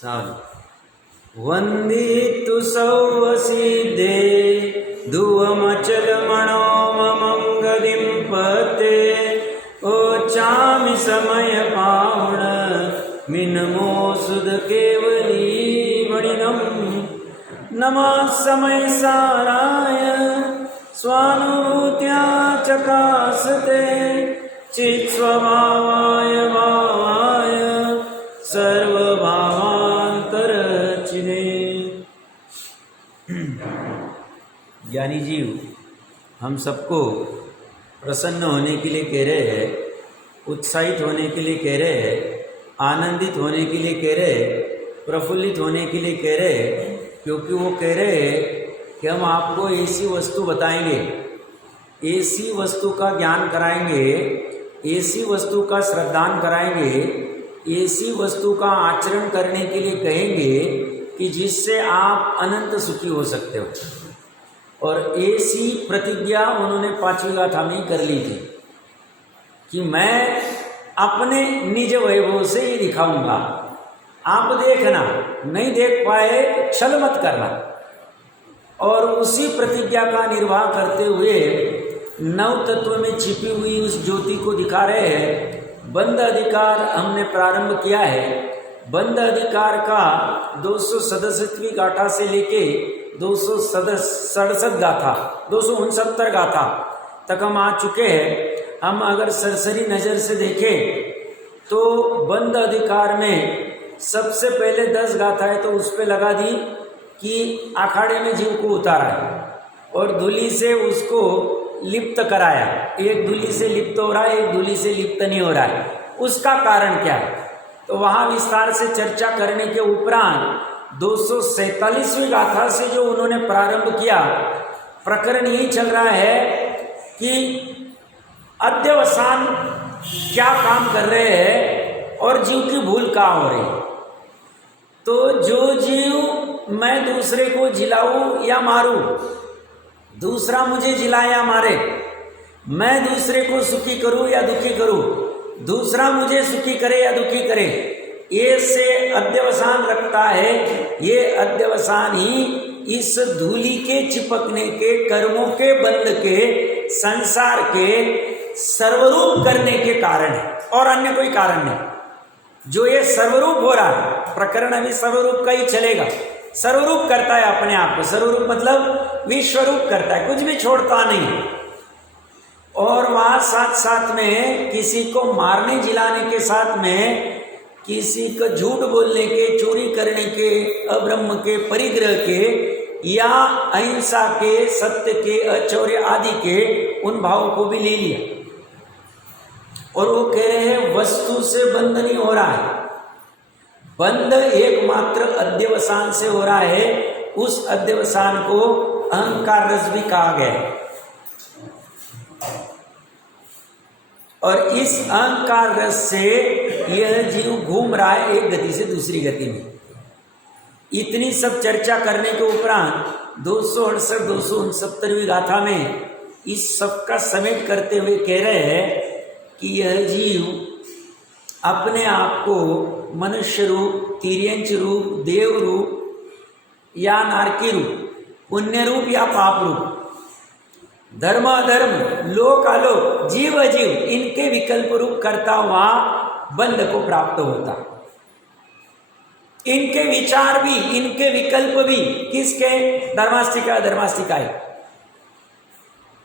साधु वंदितु सौवसिदे धुवमचलमणो ममंगदिं पते ओचामि समय पावण मिनमो सुध केवली वणिनम नमः समय साराय स्वानुभूत्या चकासते चित् स्वभावाय भावाय सर्वभावांतरचिने। ज्ञानी जीव हम सबको प्रसन्न होने के लिए कह रहे हैं, उत्साहित होने के लिए कह रहे हैं, आनंदित होने के लिए कह रहे हैं, प्रफुल्लित होने के लिए कह रहे हैं, क्योंकि वो कह रहे हैं कि हम आपको ऐसी वस्तु बताएंगे, ऐसी वस्तु का ज्ञान कराएंगे, ऐसी वस्तु का श्रद्धान कराएंगे, ऐसी वस्तु का आचरण करने के लिए कहेंगे कि जिससे आप अनंत सुखी हो सकते हो। और ऐसी प्रतिज्ञा उन्होंने 5वीं गाथा में कर ली थी कि मैं अपने निज वैभव से ये दिखाऊंगा, आप देखना, नहीं देख पाए तो छल मत करना। और उसी प्रतिज्ञा का निर्वाह करते हुए नव तत्व में छिपी हुई उस ज्योति को दिखा रहे हैं। बंद अधिकार हमने प्रारंभ किया है। बंद अधिकार का 267वीं गाथा से लेके 267 गाथा 269 गाथा तक हम आ चुके हैं। हम अगर सरसरी नज़र से देखें तो बंद अधिकार में सबसे पहले 10 गाथाएं तो उस पर लगा दी कि अखाड़े में जीव को उतारा है और धूलि से उसको लिप्त कराया। एक धूलि से लिप्त हो रहा है, एक धूलि से लिप्त नहीं हो रहा है। उसका कारण क्या है, तो वहाँ विस्तार से चर्चा करने के उपरांत 247वीं गाथा से जो उन्होंने प्रारंभ किया, प्रकरण यही चल रहा है कि अध्यवसान क्या काम कर रहे हैं और जीव की भूल कहाँ हो रही है। तो जो जीव मैं दूसरे को जिलाऊं या मारूं, दूसरा मुझे जिलाए या मारे, मैं दूसरे को सुखी करूं या दुखी करूं, दूसरा मुझे सुखी करे या दुखी करे, ये से अध्यवसान रखता है। ये अध्यवसान ही इस धूलि के चिपकने के, कर्मों के बंध के, संसार के सर्वरूप करने के कारण है और अन्य कोई कारण नहीं। जो ये सर्वरूप हो रहा है, प्रकरण अभी सर्वरूप का ही चलेगा। सर्वरूप करता है अपने आप को, सर्वरूप मतलब विश्वरूप करता है, कुछ भी छोड़ता नहीं। और वहां साथ साथ में किसी को मारने जिलाने के साथ में किसी को झूठ बोलने के, चोरी करने के, अब्रह्म के, परिग्रह के या अहिंसा के, सत्य के, अचौर्य आदि के उन भावों को भी ले लिया। और वो कह रहे हैं वस्तु से बंध नहीं हो रहा है, बंध एकमात्र अध्यवसान से हो रहा है। उस अध्यवसान को अहंकार रस भी कहा गया है। और इस अहंकार रस से यह जीव घूम रहा है एक गति से दूसरी गति में। इतनी सब चर्चा करने के उपरांत 268 269वीं गाथा में इस सब का समेट करते हुए कह रहे हैं कि यह जीव अपने आप को मनुष्य रूप, तिर्यंच रूप, देव रूप या नारकी रूप, पुण्य रूप या पाप रूप, धर्म अधर्म, लोक आलोक, जीव अजीव, इनके विकल्प रूप करता हुआ बंध को प्राप्त होता। इनके विचार भी, इनके विकल्प भी, किसके? धर्मास्तिका अधर्मास्तिकाए,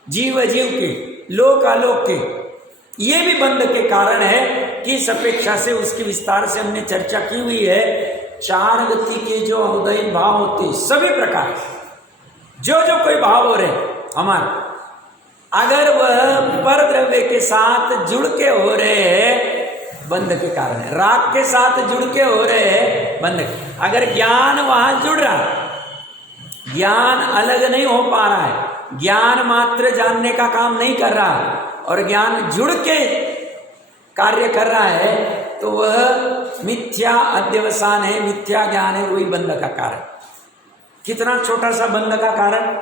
जीव अजीव के, लोक आलोक के, ये भी बंध के कारण है। कि इस अपेक्षा से उसके विस्तार से हमने चर्चा की हुई है। 4 गति के जो उदयन भाव होते, सभी प्रकार जो जो कोई भाव हो रहे हमारे, अगर वह पर द्रव्य के साथ जुड़ के हो रहे हैं, बंध के कारण है। राग के साथ जुड़ के हो रहे हैं, बंध के। अगर ज्ञान वहां जुड़ रहा है, ज्ञान अलग नहीं हो पा रहा है, ज्ञान मात्र जानने का काम नहीं कर रहा है और ज्ञान जुड़ के कार्य कर रहा है, तो वह मिथ्या अध्यवसान है, मिथ्या ज्ञान है, वही बंध का कारण। कितना छोटा सा बंध का कारण,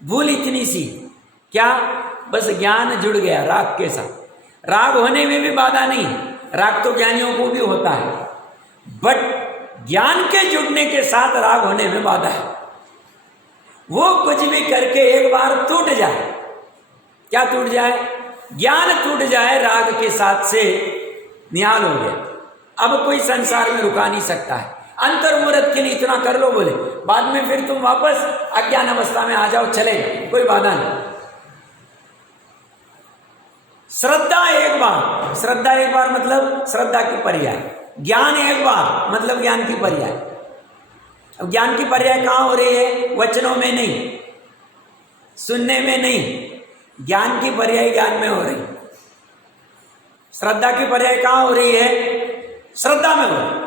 भूल इतनी सी, क्या? बस ज्ञान जुड़ गया राग के साथ। राग होने में भी बाधा नहीं, राग तो ज्ञानियों को भी होता है। बट ज्ञान के जुड़ने के साथ राग होने में बाधा है। वो कुछ भी करके एक बार टूट जाए, क्या टूट जाए? ज्ञान टूट जाए, राग के साथ से निहाल हो गया, अब कोई संसार में रुका नहीं सकता है। अंतर मुहूर्त के लिए इतना कर लो बोले, बाद में फिर तुम वापस अज्ञान अवस्था में आ जाओ, चलेगा, कोई बाधा नहीं। श्रद्धा एक बार, श्रद्धा एक बार मतलब श्रद्धा की पर्याय, ज्ञान एक बार मतलब ज्ञान की पर्याय। अब ज्ञान की पर्याय कहाँ हो रही है? वचनों में नहीं, सुनने में नहीं, ज्ञान की पर्याय ज्ञान में हो रही। श्रद्धा की पर्याय कहाँ हो रही है? श्रद्धा में हो रही।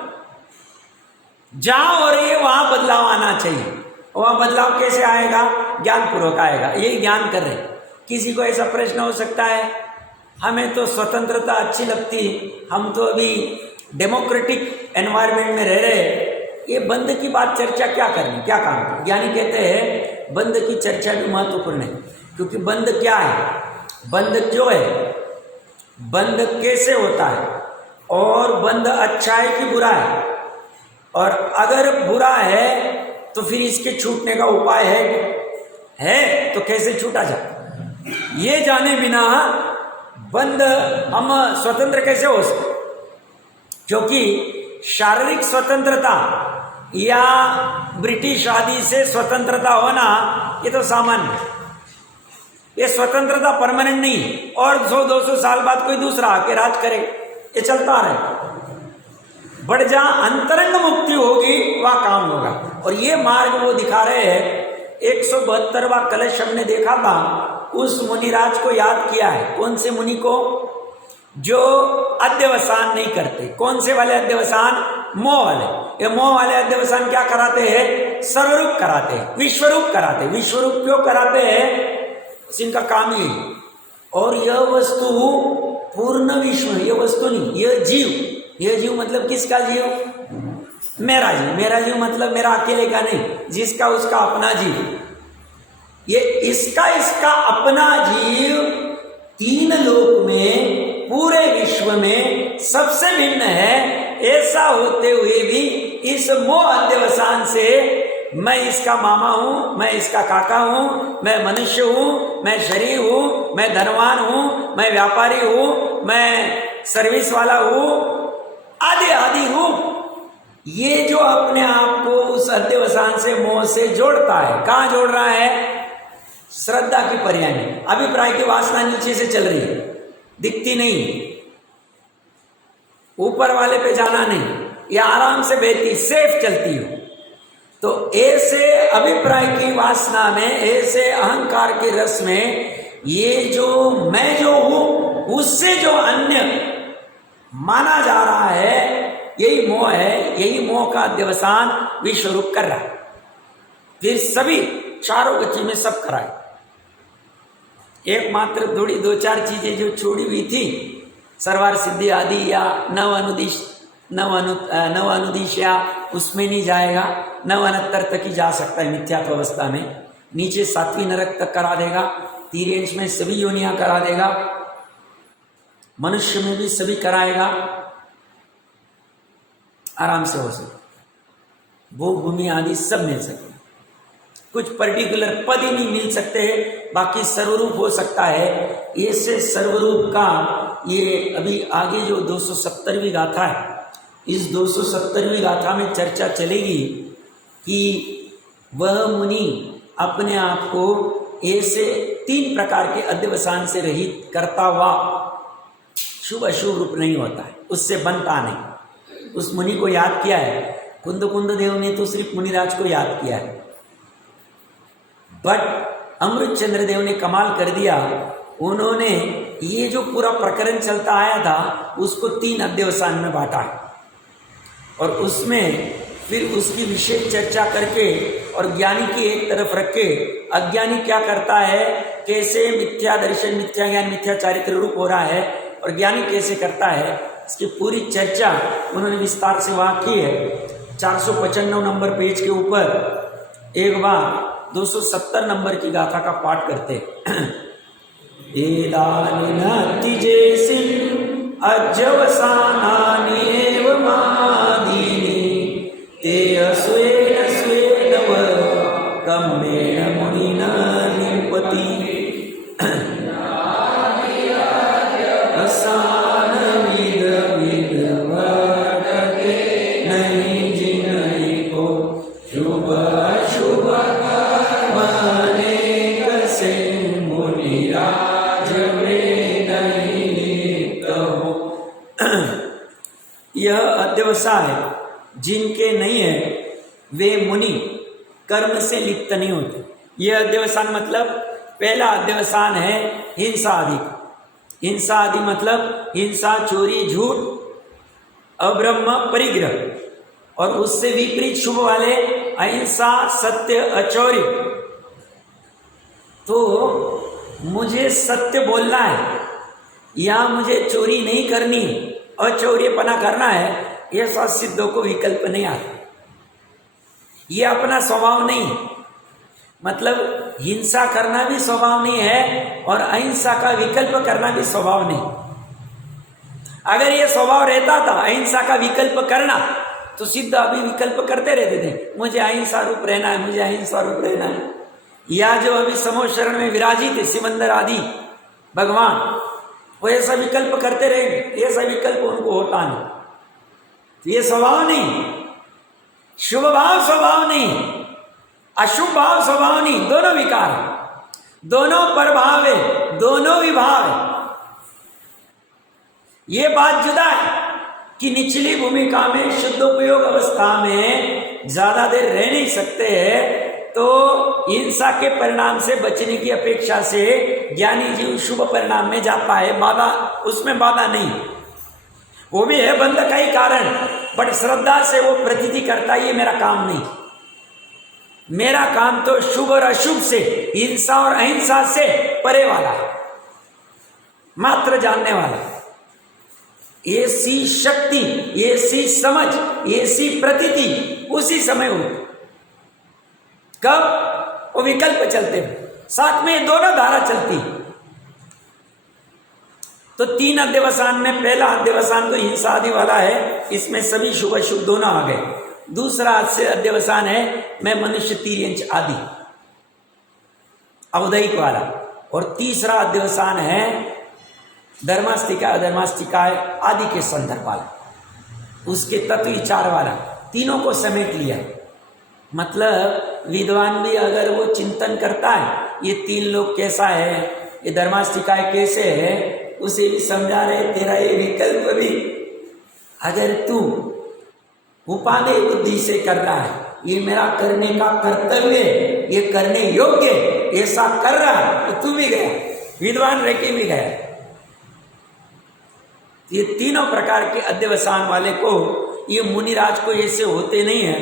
जहां हो रही है वहां बदलाव आना चाहिए। वहां बदलाव कैसे आएगा? ज्ञान पूर्वक आएगा। यही ज्ञान कर रहे। किसी को ऐसा प्रश्न हो सकता है, हमें तो स्वतंत्रता अच्छी लगती, हम तो अभी डेमोक्रेटिक एनवायरनमेंट में रह रहे, ये बंद की बात चर्चा क्या करनी, क्या काम करनी? ज्ञानी कहते हैं बंद की चर्चा भी महत्वपूर्ण है, क्योंकि बंद क्या है, बंद क्यों है, बंद कैसे होता है, और बंद अच्छा है कि बुरा है, और अगर बुरा है तो फिर इसके छूटने का उपाय है तो कैसे छूटा जाए, ये जाने बिना बंद हम स्वतंत्र कैसे हो सकते? क्योंकि शारीरिक स्वतंत्रता या ब्रिटिश आदि से स्वतंत्रता होना ये तो सामान्य है, ये स्वतंत्रता परमानेंट नहीं, और 100-200 साल बाद कोई दूसरा आके राज करे, ये चलता रहे। बट जहां अंतरंग मुक्ति होगी वह काम होगा, और ये मार्ग वो दिखा रहे हैं। 172वां कलश हमने देखा था, उस मुनिराज को याद किया है। कौन से मुनि को? जो अध्यवसान नहीं करते। कौन से वाले अध्यवसान? मोह वाले। ये मोह वाले अध्यवसान क्या कराते हैं? सर्वरूप कराते हैं, विश्वरूप कराते हैं। विश्वरूप क्यों कराते हैं? इनका काम ही है। और यह वस्तु पूर्ण विश्व, यह वस्तु नहीं, यह जीव, यह जीव मतलब किसका जीव? मेरा जीव। मेरा जीव मतलब मेरा अकेले का नहीं, जिसका उसका अपना जीव। ये इसका अपना जीव तीन लोक में, पूरे विश्व में सबसे भिन्न है। ऐसा होते हुए भी इस मोह अध्यवसान से मैं इसका मामा हूं, मैं इसका काका हूं, मैं मनुष्य हूं, मैं शरीर हूं, मैं धनवान हूं, मैं व्यापारी हूं, मैं सर्विस वाला हूं, आदि आदि हूं। ये जो अपने आप को उस अध्यवसान से, मोह से जोड़ता है, कहां जोड़ रहा है? श्रद्धा की पर्याय में। अभिप्राय की वासना नीचे से चल रही है, दिखती नहीं, ऊपर वाले पे जाना नहीं, ये आराम से बहती, सेफ चलती हो। तो ऐसे अभिप्राय की वासना में, ऐसे अहंकार के रस में, ये जो मैं जो हूं उससे जो अन्य माना जा रहा है, यही मोह है। यही मोह का अध्यवसान विश्वरूप कर रहा है। फिर सभी चारों गति में सब कराए। एकमात्र थोड़ी 2-4 चीजें जो छोड़ी हुई थी, सर्वार सिद्धि आदि या नव अनुदिश या उसमें नहीं जाएगा। 99 तक ही जा सकता है मिथ्यात्व अवस्था में। नीचे 7वीं नरक तक करा देगा, तिर्यंश में सभी योनियां करा देगा, मनुष्य में भी सभी कराएगा, आराम से हो सके। भोग भूमि आदि सब मिल सकते, कुछ पर्टिकुलर पद ही नहीं मिल सकते, बाकी सर्वरूप हो सकता है। ऐसे सर्वरूप का ये अभी आगे जो 270वीं गाथा है, इस 270वीं गाथा में चर्चा चलेगी कि वह मुनि अपने आप को ऐसे 3 प्रकार के अध्यवसान से रहित करता हुआ शुभ अशुभ रूप नहीं होता है, उससे बनता नहीं। उस मुनि को याद किया है कुंद देव ने, तो सिर्फ मुनिराज को याद किया है। बट अमृत चंद्र देव ने कमाल कर दिया, उन्होंने ये जो पूरा प्रकरण चलता आया था उसको 3 अध्यवसान में बांटा है, और उसमें फिर उसकी विशेष चर्चा करके और ज्ञानी की एक तरफ रख के अज्ञानी क्या करता है, कैसे मिथ्या दर्शन, मिथ्या ज्ञान, मिथ्या चारित्र रूप हो रहा है, और ज्ञानी कैसे करता है, इसकी पूरी चर्चा उन्होंने विस्तार से वहाँ की है। 495 नंबर पेज के ऊपर एक बार 270 नंबर की गाथा का पाठ करते। एदानि जैसी अजवसानानि एव मादीनि यह अध्यवसाय जिनके नहीं है वे मुनि कर्म से लिप्त नहीं होते। यह अध्यवसान मतलब पहला अध्यवसान है हिंसा आदि। हिंसा आदि मतलब हिंसा, चोरी, झूठ, अब्रह्म, परिग्रह, और उससे विपरीत शुभ वाले अहिंसा, सत्य, अचौर्य। तो मुझे सत्य बोलना है या मुझे चोरी नहीं करनी, अचौर्यपना करना है, यह सब सिद्धों को विकल्प नहीं आता। ये अपना स्वभाव नहीं, मतलब हिंसा करना भी स्वभाव नहीं है और अहिंसा का विकल्प करना भी स्वभाव नहीं। अगर ये स्वभाव रहता था अहिंसा का विकल्प करना, तो सिद्ध अभी विकल्प करते रहते थे, मुझे अहिंसा रूप रहना है, मुझे अहिंसा रूप रहना है। या जो अभी समूह शरण में विराजित थे सिमंदर आदि भगवान, वो ऐसा विकल्प करते रहेंगे, ऐसा विकल्प उनको होता नहीं। ये स्वभाव नहीं, शुभ भाव स्वभाव नहीं, अशुभ भाव स्वभाव नहीं, दोनों विकार है, दोनों प्रभाव है, दोनों विभाव है। ये बात जुदा है कि निचली भूमिका में शुद्धोपयोग अवस्था में ज्यादा देर रह नहीं सकते हैं, तो हिंसा के परिणाम से बचने की अपेक्षा से ज्ञानी जीव शुभ परिणाम में जाता है, बाधा उसमें बाधा नहीं, वो भी है बंध का ही कारण, बट श्रद्धा से वो प्रतीति करता है ये मेरा काम नहीं। मेरा काम तो शुभ और अशुभ से, हिंसा और अहिंसा से परे वाला है, मात्र जानने वाला। ऐसी शक्ति, ऐसी समझ, ऐसी प्रतीति उसी समय हो, कब वो विकल्प चलते हैं, साथ में दोनों धारा चलती। तो तीन अध्यवसान में पहला अध्यवसान तो हिंसा आदि वाला है, इसमें सभी शुभ अशुभ दोनों आ गए। दूसरा अध्यवसान है मैं मनुष्य, तिर्यंच आदि अवदैहिक वाला। और तीसरा अध्यवसान है धर्मास्तिका, अधर्मास्तिका आदि के संदर्भ वाला, उसके तत्व विचार वाला, तीनों को समेट लिया। मतलब विद्वान भी अगर वो चिंतन करता है ये तीन लोग कैसा है, ये धर्मास्तिकाय कैसे है, उसे भी समझा रहे तेरा ये विकल्प भी अगर तू उपादेय बुद्धि से कर रहा है, ये मेरा करने का कर्तव्य, ये करने योग्य, ऐसा कर रहा है, तो तू भी गया, विद्वान रह के भी गया। ये तीनों प्रकार के अध्यवसान वाले को, ये मुनिराज को ऐसे होते नहीं है,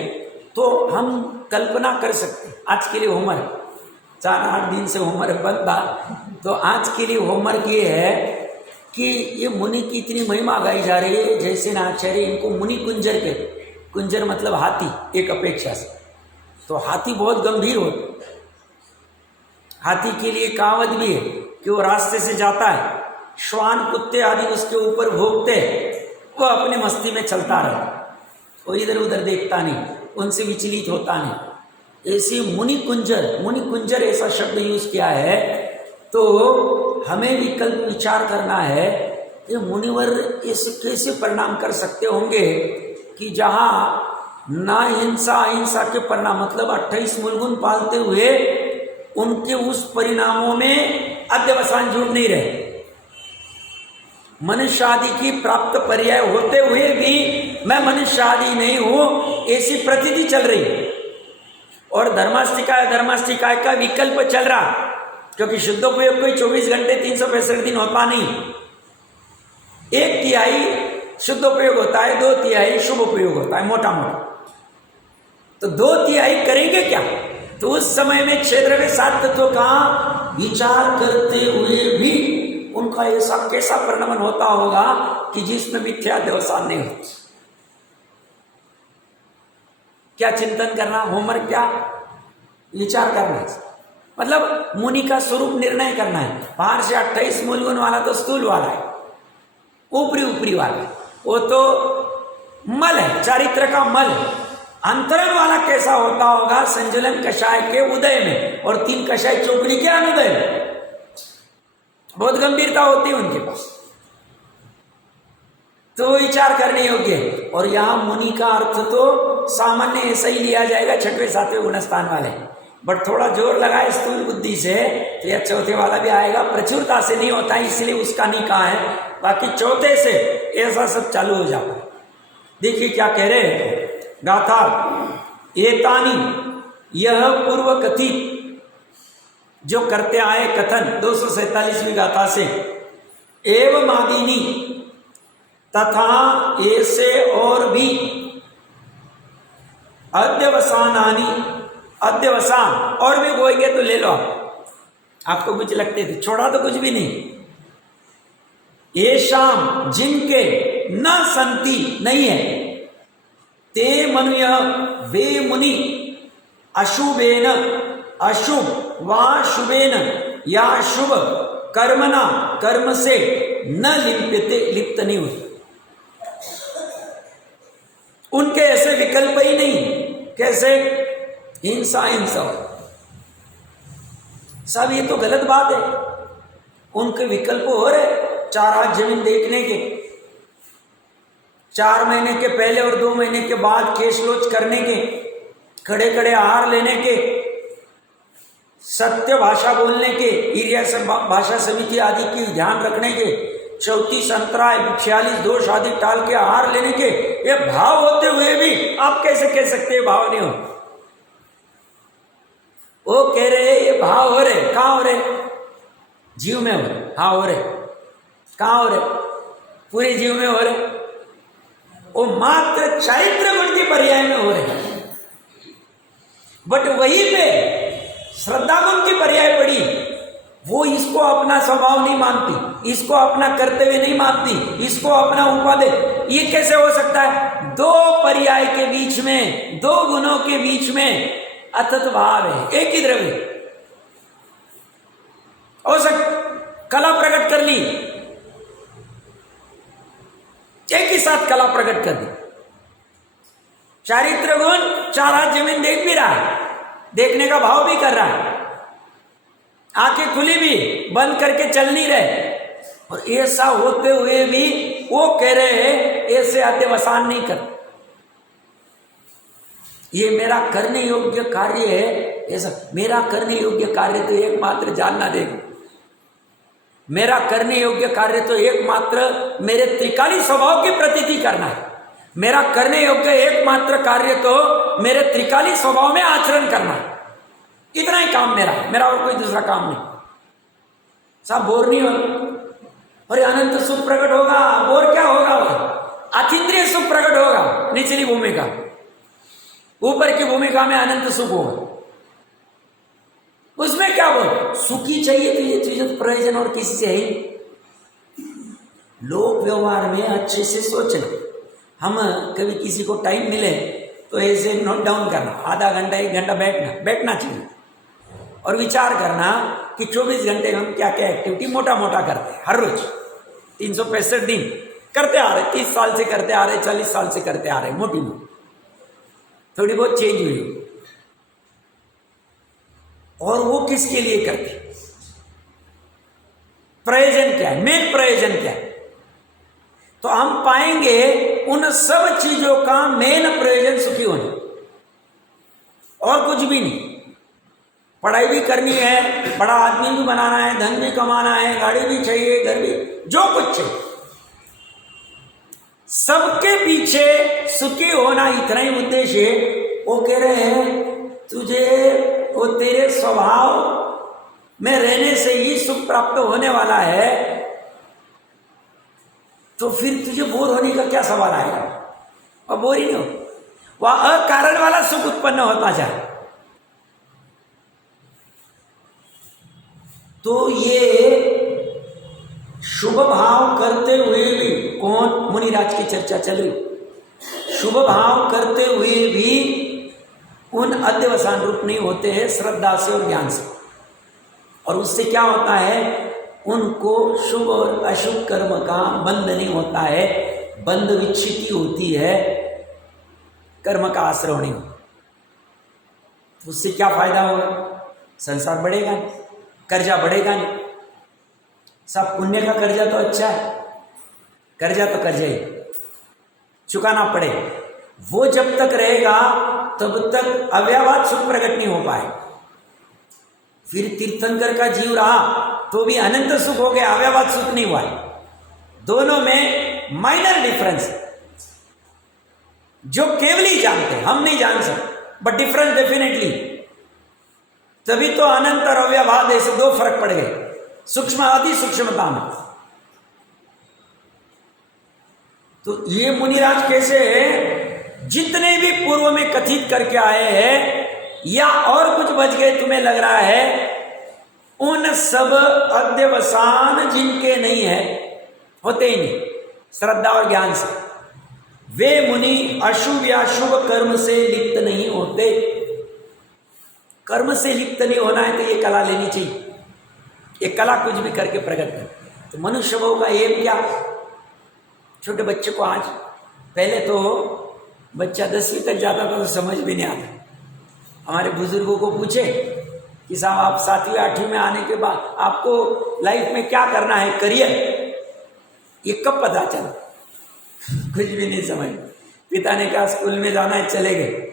तो हम कल्पना कर सकते। आज के लिए होमवर्क, 4-8 दिन से होमवर्क बंद था, तो आज के लिए होमवर्क ये है कि ये मुनि की इतनी महिमा गाई जा रही है, जैसे ना आचार्य इनको मुनि कुंजर के, कुंजर मतलब हाथी एक अपेक्षा से, तो हाथी बहुत गंभीर होता, हाथी के लिए कहावत भी है कि वो रास्ते से जाता है, श्वान कुत्ते आदि उसके ऊपर भोगते, वो अपने मस्ती में चलता रहता, वो इधर उधर देखता नहीं, उनसे विचलित होता नहीं। ऐसे मुनि कुंजर ऐसा शब्द यूज किया है। तो हमें विकल्प विचार करना है ये मुनिवर ऐसे कैसे परिणाम कर सकते होंगे कि जहाँ ना हिंसा अहिंसा के परिणाम, मतलब 28 मूलगुण पालते हुए उनके उस परिणामों में अध्यवसान जुड़ नहीं रहे, मनुष्य आदि की प्राप्त पर्याय होते हुए भी मैं मनुष्य आदि नहीं हूं, ऐसी प्रतीति चल रही। और धर्मास्तिकाय का विकल्प चल रहा, क्योंकि शुद्धोपयोग कोई 24 घंटे 365 दिन होता नहीं, 1/3 शुद्धोपयोग होता है, 2/3 शुभ उपयोग होता है, मोटा मोटा। तो 2/3 करेंगे क्या? तो उस समय में क्षेत्र में 7 तत्वों का विचार करते हुए भी उनका ऐसा कैसा परिणमन होता होगा कि जिसमें मिथ्याध्यवसान नहीं होती। क्या चिंतन करना, होमवर्क क्या विचार करना, मतलब मुनि का स्वरूप निर्णय करना है। बाहर से 28 मूलगुण वाला तो स्थूल वाला है, ऊपरी वाला है, वो तो मल है, चारित्र का मल। अंतरण वाला कैसा होता होगा संजलन कषाय के उदय में और 3 कषाय चौकड़ी के अनुदय में, बहुत गंभीरता होती है उनके पास, तो विचार करने योग्य है। और यहां मुनि का अर्थ तो सामान्य ऐसा ही लिया जाएगा, 6वें 7वें गुणस्थान वाले, बट थोड़ा जोर लगाए स्थूल बुद्धि से तो यह 4थे वाला भी आएगा। प्रचुरता से नहीं होता है इसलिए उसका नहीं कहा है, बाकी 4थे से ऐसा सब चालू हो जाता है। देखिए क्या कह रहे हैं गाथा, एतानी यह पूर्व कथित जो करते आए कथन 247वीं गाथा से, एवं आदिनी तथा ऐसे और भी अध्यवसानानी, अध्यवसान और भी बोएंगे तो ले लो आपको कुछ लगते थे, छोड़ा तो कुछ भी नहीं। ये शाम जिनके न संति नहीं है, ते मनुय वे मुनि अशुभेन, अशुभ व शुभेन या शुभ कर्मना, कर्म से न लिप्यते, लिप्त नहीं होते। उनके ऐसे विकल्प ही नहीं। कैसे? हिंसा हिंसा सब, ये तो गलत बात है। उनके विकल्प हो रहे, 4 हाथ जमीन देखने के, 4 महीने के पहले और 2 महीने के बाद केस लोच करने के, खड़े खड़े आहार लेने के, सत्य भाषा बोलने के, एरिया भाषा समिति आदि की ध्यान रखने के, 34 अंतराय 46 दोष आदि टाल के आहार लेने के, ये भाव होते हुए भी आप कैसे कह सकते हैं भाव नहीं हो? वो कह रहे ये भाव हो रहे, कहाँ हो रहे? जीव में हो रहे। हाँ हो रहे, कहाँ हो रहे? पूरे जीव में हो रहे। वो मात्र चारित्र गुण की पर्याय में हो रहे, बट वहीं पे श्रद्धा गुण की पर्याय पड़ी। वो इसको अपना स्वभाव नहीं मानती, इसको अपना कर्तव्य नहीं मानती, इसको अपना उपादेय। ये कैसे हो सकता है? 2 पर्याय के बीच में, 2 गुणों के बीच में अतत भाव है, एक ही द्रव्य हो सकता। कला प्रकट कर ली, एक ही साथ कला प्रकट कर दी। चारित्र गुण 4 हाथ जमीन देख भी रहा है, देखने का भाव भी कर रहा है, आंखें खुली भी, बंद करके चल नहीं रहे, और ऐसा होते हुए भी वो कह रहे हैं ऐसे अध्यवसान नहीं कर, ये मेरा करने योग्य कार्य है। ऐसा मेरा करने योग्य कार्य तो एकमात्र जानना देगा, मेरा करने योग्य कार्य तो एकमात्र मेरे त्रिकाली स्वभाव की प्रतीति करना है। मेरा करने योग्य एकमात्र कार्य तो मेरे त्रिकाली स्वभाव में आचरण करना है। इतना ही काम मेरा और कोई दूसरा काम नहीं। साहब बोर नहीं होगा, अरे अनंत सुख प्रकट होगा, बोर क्या होगा? अतीन्द्रिय सुख प्रकट होगा, निचली भूमिका, ऊपर की भूमिका में अनंत सुख होगा। उसमें क्या बोल, सुखी चाहिए तो ये चीज प्रयोजन और किसी से है। लोक व्यवहार में अच्छे से सोचना। हम कभी किसी को टाइम मिले तो ऐसे नोट डाउन करना, आधा घंटा 1 घंटा बैठना चाहिए और विचार करना कि 24 घंटे हम क्या क्या एक्टिविटी मोटा मोटा करते हैं हर रोज, 365 दिन करते आ रहे, 30 साल से करते आ रहे, 40 साल से करते आ रहे, मोटी मोटी, थोड़ी बहुत चेंज हुई। और वो किसके लिए करते, प्रयोजन क्या है, मेन प्रयोजन क्या है? तो हम पाएंगे उन सब चीजों का मेन प्रयोजन सुखी होना, और कुछ भी नहीं। पढ़ाई भी करनी है, बड़ा आदमी भी बनाना है, धन भी कमाना है, गाड़ी भी चाहिए, घर भी, जो कुछ चाहिए, सबके पीछे सुखी होना, इतना ही उद्देश्य है। वो कह रहे हैं तुझे वो तेरे स्वभाव में रहने से ही सुख प्राप्त होने वाला है, तो फिर तुझे बोर होने का क्या सवाल आएगा? और बोर ही नहीं हो, वह अकारण वाला सुख उत्पन्न होता जाए। तो ये शुभ भाव करते हुए भी, कौन? मुनिराज की चर्चा चल रही। शुभ भाव करते हुए भी उन अध्यवसान रूप नहीं होते हैं श्रद्धा से और ज्ञान से, और उससे क्या होता है? उनको शुभ और अशुभ कर्म का बंध नहीं होता है, बंध विच्छिति होती है, कर्म का आश्रय नहीं होता। तो उससे क्या फायदा होगा? संसार बढ़ेगा नहीं, कर्जा बढ़ेगा नहीं। सब पुण्य का कर्जा तो अच्छा है, कर्जा तो कर्जा ही चुकाना पड़े, वो जब तक रहेगा तब तक अव्यवहार सुख प्रकट नहीं हो पाए। फिर तीर्थंकर का जीव रहा तो भी अनंत सुख हो गया, अव्यवहार सुख नहीं हुआ। दोनों में माइनर डिफरेंस जो केवल ही जानते हैं, हम नहीं जान सकते, बट डिफरेंस डेफिनेटली। तभी तो अनंत और अव्यभाव ऐसे दो फर्क पड़ गए सूक्ष्म अति सूक्ष्मता में। तो ये मुनिराज कैसे जितने भी पूर्व में कथित करके आए हैं या और कुछ बच गए तुम्हें लग रहा है, उन सब अध्यवसान जिनके नहीं है, होते ही नहीं श्रद्धा और ज्ञान से, वे मुनि अशुभ या शुभ कर्म से लिप्त नहीं होते। कर्म से लिप्त नहीं होना है तो ये कला लेनी चाहिए, ये कला कुछ भी करके प्रकट कर। तो मनुष्य भाव का एम क्या? छोटे बच्चे को आज, पहले तो बच्चा 10वीं तक जाता था तो समझ भी नहीं आता। हमारे बुजुर्गों को पूछे कि साहब आप 7वीं 8वीं में आने के बाद आपको लाइफ में क्या करना है, करियर, ये कब पता चला? कुछ भी नहीं समझ। पिता ने कहा स्कूल में जाना है, चले गए।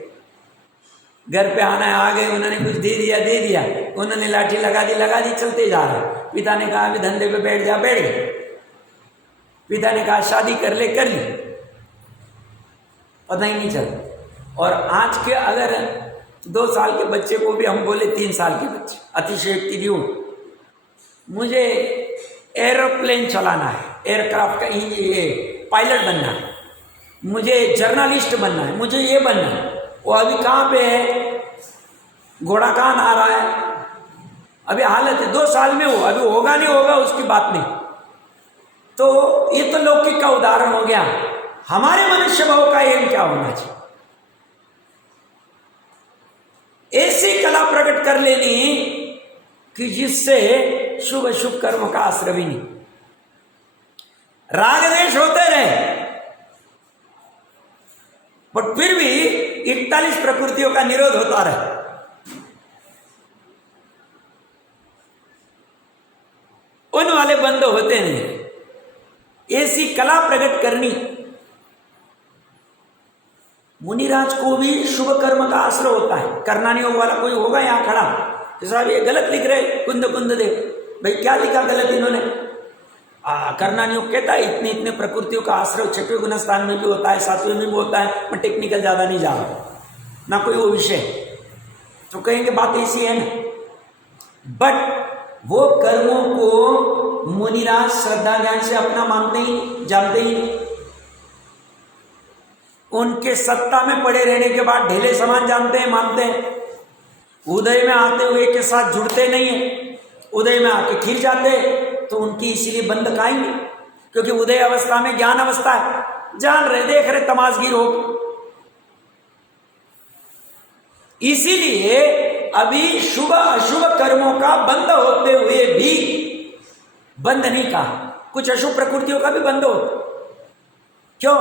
घर पे आना है, आ गए, उन्होंने कुछ दे दिया, उन्होंने लाठी लगा दी, चलते जा रहे। पिता ने कहा अभी धंधे पे बैठ जा, बैठ गए। पिता ने कहा शादी कर ले, कर ली, पता ही नहीं चला। और आज के अगर 2 साल के बच्चे को भी हम बोले 3 साल के बच्चे, अतिशयोक्ति भी हो, मुझे एरोप्लेन चलाना है, एयरक्राफ्ट का पायलट बनना है, मुझे जर्नलिस्ट बनना है, मुझे ये बनना है, वो अभी कहाँ पे है, घोड़ा कहाँ आ रहा है, अभी हालत है 2 साल में हो, अभी होगा नहीं होगा उसकी बात नहीं। तो ये तो लौकिक का उदाहरण हो गया। हमारे मनुष्य भाव का एम क्या होना चाहिए? ऐसी कला प्रकट कर लेनी कि जिससे शुभ शुभ कर्म का आश्रय भी नहीं, राग देश होते रहे, बट फिर भी 41 प्रकृतियों का निरोध होता रहे। उन वाले बंद होते नहीं। ऐसी कला प्रकट करनी, मुनिराज को भी शुभ कर्म का आश्रय होता है। करना नहीं होगा वाला कोई होगा यहां खड़ा कि साहब ये गलत लिख रहे, कुंद दे भाई, क्या लिखा गलत इन्होंने? करना नहीं हो कहता है, इतने प्रकृतियों का आश्रय 6वें गुण स्थान में भी होता है, 7वें में भी होता है। मैं टेक्निकल ज्यादा नहीं जा रहा ना, कोई वो विषय, तो कहेंगे बात ऐसी है ना। बट वो कर्मों को मुनिराज श्रद्धा ज्ञान से अपना मानते ही, जानते ही नहीं। उनके सत्ता में पड़े रहने के बाद ढेले समान जानते हैं, मानते हैं। उदय में आते हुए के साथ जुड़ते नहीं है, उदय में आके खिल जाते, तो उनकी इसीलिए बंद काएंगे, क्योंकि उदय अवस्था में ज्ञान अवस्था है, जान रहे, देख रहे, तमाशगीर हो। इसीलिए अभी शुभ अशुभ कर्मों का बंद होते हुए भी, बंद नहीं कहा, कुछ अशुभ प्रकृतियों का भी बंद हो। क्यों?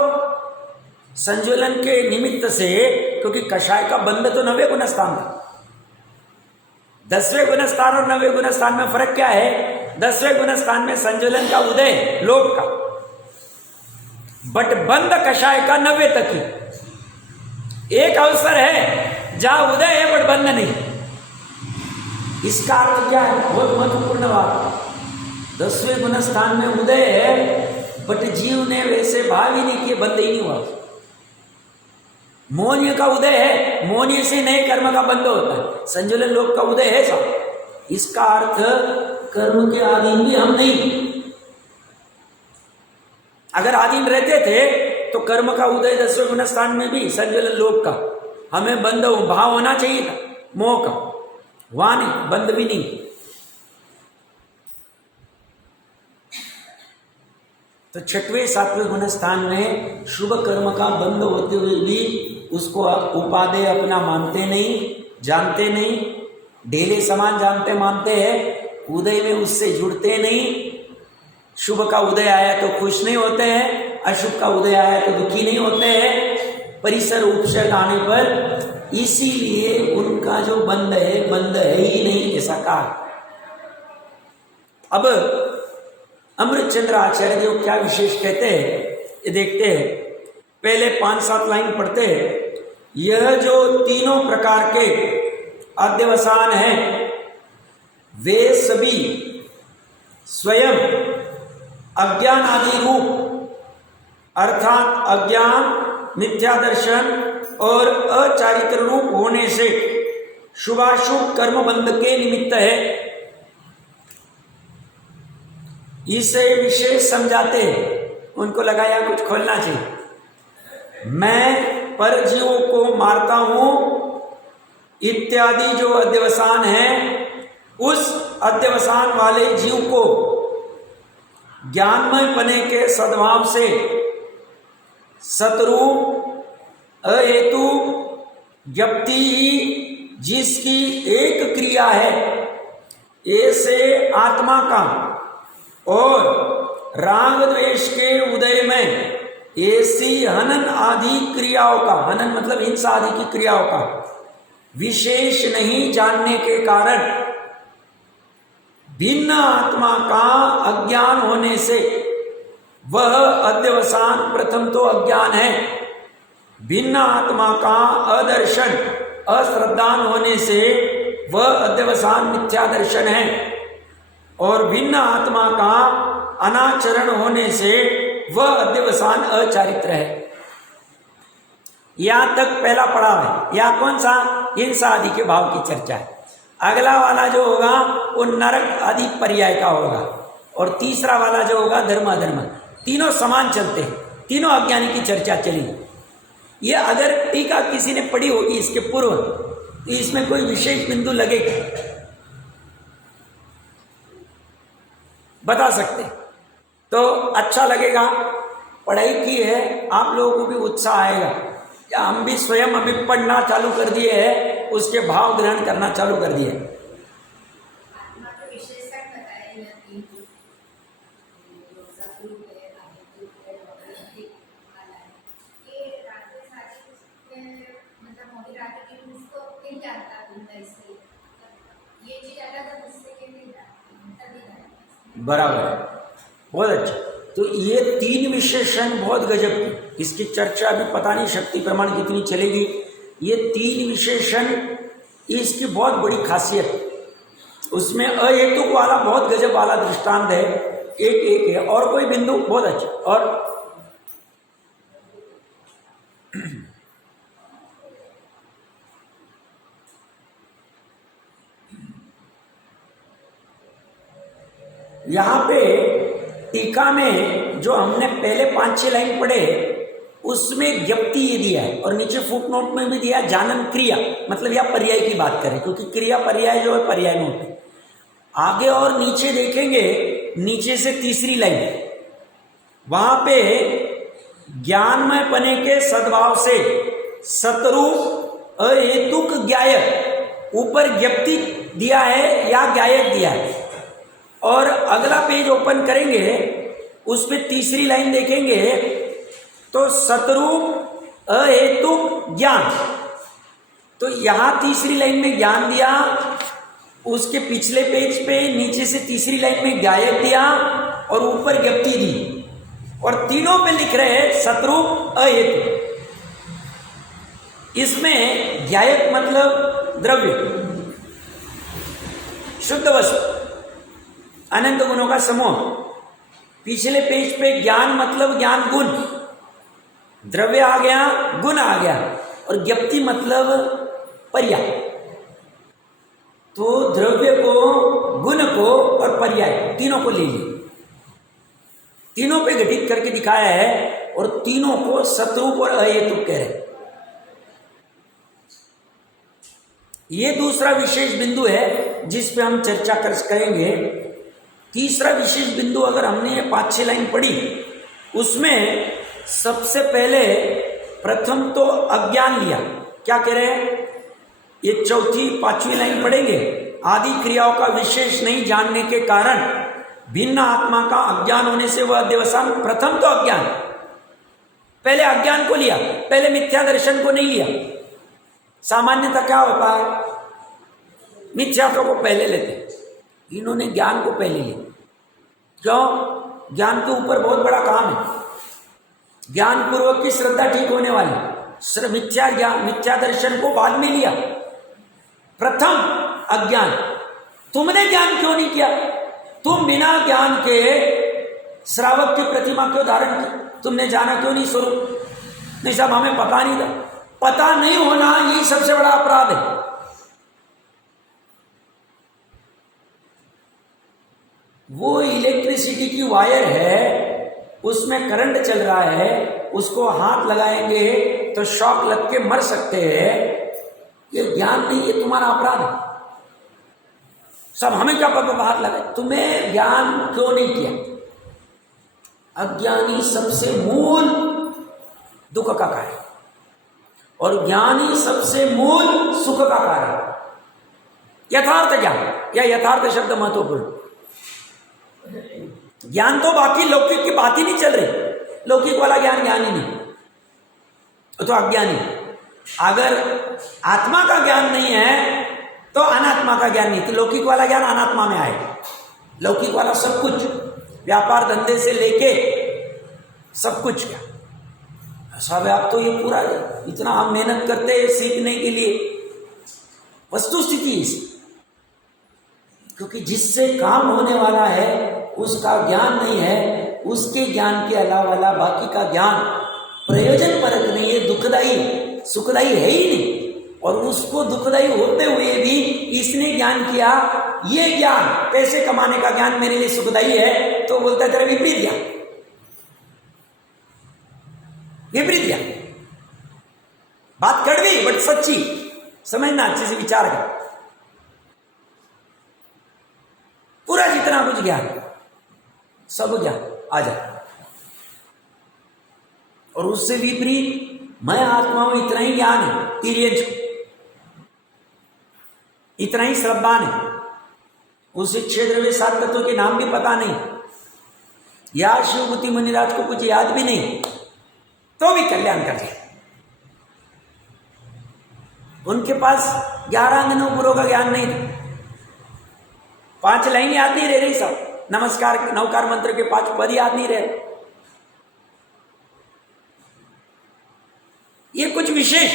संज्वलन के निमित्त से, क्योंकि कषाय का बंध तो 9वें गुण स्थान था। 10वें गुण स्थान और 9वें गुण स्थान में फर्क क्या है? 10वें गुण स्थान में संज्वलन का उदय लोक का, बट बंद कषाय का 90 तक ही। एक अवसर है जहां उदय है बट बंद नहीं। इसका अर्थ क्या है? बहुत महत्वपूर्ण बात। 10वें गुण स्थान में उदय है, बट जीव ने वैसे भाव ही नहीं किए, बंद ही नहीं हुआ। मोन्य का उदय है, मोन्य से नए कर्म का बंद होता है। संजुलन लोक का उदय है सब। इसका अर्थ कर्म के अधीन भी हम नहीं। अगर अधीन रहते थे तो कर्म का उदय 10वें गुण स्थान में भी, संजुलन लोक का, हमें बंद भाव होना चाहिए था, मोह का। वहां नहीं, बंद भी नहीं। तो 6वें 7वें गुण स्थान में शुभ कर्म का बंद होते हुए भी उसको उपादेय अपना मानते नहीं, जानते नहीं, ढेले समान जानते मानते हैं, उदय में उससे जुड़ते नहीं। शुभ का उदय आया तो खुश नहीं होते हैं, अशुभ का उदय आया तो दुखी नहीं होते हैं, परिसर उपसर्ग आने पर। इसीलिए उनका जो बंद है ही नहीं, ऐसा कहा। अब अमृत चंद्र आचार्य देव क्या विशेष कहते हैं ये देखते हैं। पहले 5-7 लाइन पढ़ते हैं। यह जो तीनों प्रकार के अध्यवसान हैं, वे सभी स्वयं अज्ञान आदि रूप अर्थात अज्ञान, मिथ्या दर्शन और अचारित्र रूप होने से शुभाशुभ कर्म बंध के निमित्त है। इसे विशेष समझाते हैं, उनको लगा या कुछ खोलना चाहिए। मैं पर जीवों को मारता हूं इत्यादि जो अध्यवसान है, उस अध्यवसान वाले जीव को ज्ञानमय बने के सद्भाव से सतरूप अहेतु ज्ञप्ति जिसकी एक क्रिया है, ऐसे आत्मा का और राग द्वेष के उदय में ऐसी हनन आदि क्रियाओं का, हनन मतलब हिंसा आदि की क्रियाओं का विशेष नहीं जानने के कारण भिन्न आत्मा का अज्ञान होने से वह अध्यवसान प्रथम तो अज्ञान है, भिन्न आत्मा का अदर्शन अश्रद्धान होने से वह अध्यवसान मिथ्या दर्शन है, और भिन्न आत्मा का अनाचरण होने से वह अध्यवसान अचारित्र है। यहां तक पहला पड़ाव है। यह कौन सा? हिंसा आदि के भाव की चर्चा है। अगला वाला जो होगा वो नरक आदि पर्याय का होगा, और तीसरा वाला जो होगा धर्म अधर्म। तीनों समान चलते हैं, तीनों अज्ञानी की चर्चा चली। ये अगर टीका किसी ने पढ़ी होगी इसके पूर्व, तो इसमें कोई विशेष बिंदु लगेगा, बता सकते। तो अच्छा लगेगा, पढ़ाई की है, आप लोगों को भी उत्साह आएगा। या हम भी स्वयं अभी पढ़ना चालू कर दिए हैं, उसके भाव ग्रहण करना चालू कर दिए। बराबर, बहुत अच्छा। तो ये तीन विशेषण बहुत गजब की, इसकी चर्चा अभी पता नहीं शक्ति प्रमाण कितनी चलेगी। ये तीन विशेषण इसकी बहुत बड़ी खासियत, उसमें अहेतुक वाला बहुत गजब वाला दृष्टांत है, एक एक है, और कोई बिंदु बहुत अच्छा। और यहां पे टीका में जो हमने पहले 5-6 लाइन पढ़े उसमें ज्ञप्ति ये दिया है, और नीचे फुटनोट में भी दिया जानन क्रिया, मतलब यह पर्याय की बात करें, क्योंकि क्रिया पर्याय जो है पर्याय में होते। आगे और नीचे देखेंगे, नीचे से तीसरी लाइन, वहां पे ज्ञानमय पने के सद्भाव से सतरूप अहेतुक ज्ञायक, ऊपर ज्ञप्ति दिया है या ज्ञायक दिया है। और अगला पेज ओपन करेंगे, उस पे तीसरी लाइन देखेंगे तो सतरूप अहेतुक ज्ञान। तो यहां तीसरी लाइन में ज्ञान दिया, उसके पिछले पेज पे नीचे से तीसरी लाइन में ज्ञायक दिया और ऊपर ज्ञप्ति दी, और तीनों पे लिख रहे हैं सतरूप अहेतुक। इसमें ज्ञायक मतलब द्रव्य, शुद्ध वस्तु, अनंत गुणों का समूह। पिछले पेज पे ज्ञान मतलब ज्ञान गुण, द्रव्य आ गया, गुण आ गया, और ज्ञप्ति मतलब पर्याय। तो द्रव्य को, गुण को और पर्याय तीनों को ले लिया, तीनों पे घटित करके दिखाया है, और तीनों को सतरूप और अहेतुक कह रहे। ये दूसरा विशेष बिंदु है जिस पे हम चर्चा करेंगे। तीसरा विशेष बिंदु, अगर हमने ये 5-6 लाइन पढ़ी, उसमें सबसे पहले प्रथम तो अज्ञान लिया। क्या कह रहे हैं? ये चौथी 5वीं लाइन पढ़ेंगे। आदि क्रियाओं का विशेष नहीं जानने के कारण भिन्न आत्मा का अज्ञान होने से वह अध्यवसान, प्रथम तो अज्ञान, पहले अज्ञान को लिया, पहले मिथ्या दर्शन को नहीं लिया। सामान्यतः क्या होता है, मिथ्यात्व को पहले लेते, इन्होंने ज्ञान को पहले लिया। क्यों? ज्ञान के ऊपर बहुत बड़ा काम है, ज्ञान पूर्वक की श्रद्धा ठीक होने वाली। मिथ्या ज्ञान, मिथ्या दर्शन को बाद में लिया, प्रथम अज्ञान। तुमने ज्ञान क्यों नहीं किया? तुम बिना ज्ञान के श्रावक की प्रतिमा क्यों धारण की? तुमने जाना क्यों नहीं स्वरूप? नहीं साहब हमें पता नहीं था। पता नहीं होना यही सबसे बड़ा अपराध है। वो इलेक्ट्रिसिटी की वायर है, उसमें करंट चल रहा है, उसको हाथ लगाएंगे तो शॉक लग के मर सकते हैं। ये ज्ञान नहीं, ये तुम्हारा अपराध है। सब हमें क्या पता हाथ लगाए? तुम्हें ज्ञान क्यों नहीं किया? अज्ञानी सबसे मूल दुख का कारण और ज्ञानी सबसे मूल सुख का कारण। यथार्थ ज्ञान या यथार्थ शब्द महत्वपूर्ण। ज्ञान तो बाकी लौकिक की बात ही नहीं चल रही। लौकिक वाला ज्ञान ज्ञान ही नहीं, तो अज्ञानी। अगर आत्मा का ज्ञान नहीं है तो अनात्मा का ज्ञान नहीं। तो लौकिक वाला ज्ञान अनात्मा में आएगा। लौकिक वाला सब कुछ, व्यापार धंधे से लेके सब कुछ क्या सब है। आप तो ये पूरा इतना हम मेहनत करते हैं सीखने के लिए, वस्तु स्थिति इसी, क्योंकि जिससे काम होने वाला है उसका ज्ञान नहीं है। उसके ज्ञान के अलावा बाकी का ज्ञान प्रयोजन परक नहीं है, दुखदाई सुखदाई है ही नहीं। और उसको दुखदाई होते हुए भी इसने ज्ञान किया, ये ज्ञान पैसे कमाने का ज्ञान मेरे लिए सुखदाई है, तो बोलता है तेरा विपरीत ज्ञान, विपरीत ज्ञान। बात कड़वी बट सच्ची, समझना, अच्छे से विचार कर। पूरा जितना कुछ ज्ञान, सब ज्ञान आ जाए। और उससे विपरीत मैं आत्मा हूं, इतना ही ज्ञान है, तिर्यंच इतना ही श्रद्धान है। उस क्षेत्र में 7 तत्वों के नाम भी पता नहीं, या शिवभूति मुनिराज को कुछ याद भी नहीं, तो भी कल्याण कर दिया। उनके पास 11 अंगनों गुरु का ज्ञान नहीं था। 5 लाइन याद नहीं रह रही सब, नमस्कार नवकार मंत्र के 5 पद याद नहीं रहे। ये कुछ विशेष,